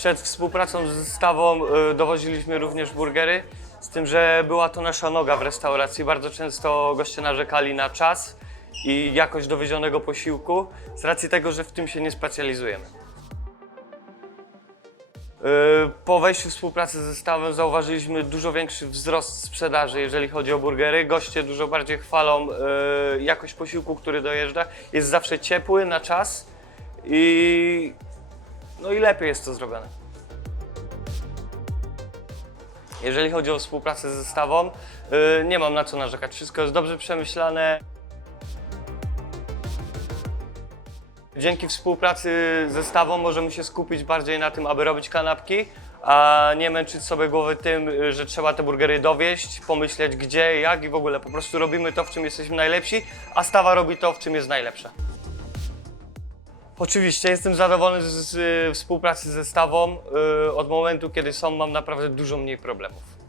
Przed współpracą z stawą y, dowoziliśmy również burgery, z tym, że była to nasza noga w restauracji. Bardzo często goście narzekali na czas i jakość dowiezionego posiłku, z racji tego, że w tym się nie specjalizujemy. Y, Po wejściu w współpracę ze stawem zauważyliśmy dużo większy wzrost sprzedaży, jeżeli chodzi o burgery. Goście dużo bardziej chwalą y, jakość posiłku, który dojeżdża. Jest zawsze ciepły na czas i, no i lepiej jest to zrobione. Jeżeli chodzi o współpracę ze stawą, y, nie mam na co narzekać. Wszystko jest dobrze przemyślane. Dzięki współpracy ze stawą możemy się skupić bardziej na tym, aby robić kanapki, a nie męczyć sobie głowy tym, y, że trzeba te burgery dowieść, pomyśleć gdzie, jak i w ogóle. Po prostu robimy to, w czym jesteśmy najlepsi, a stawa robi to, w czym jest najlepsza. Oczywiście jestem zadowolony z, z współpracy ze stawą. Y, Od momentu, kiedy są, mam naprawdę dużo mniej problemów.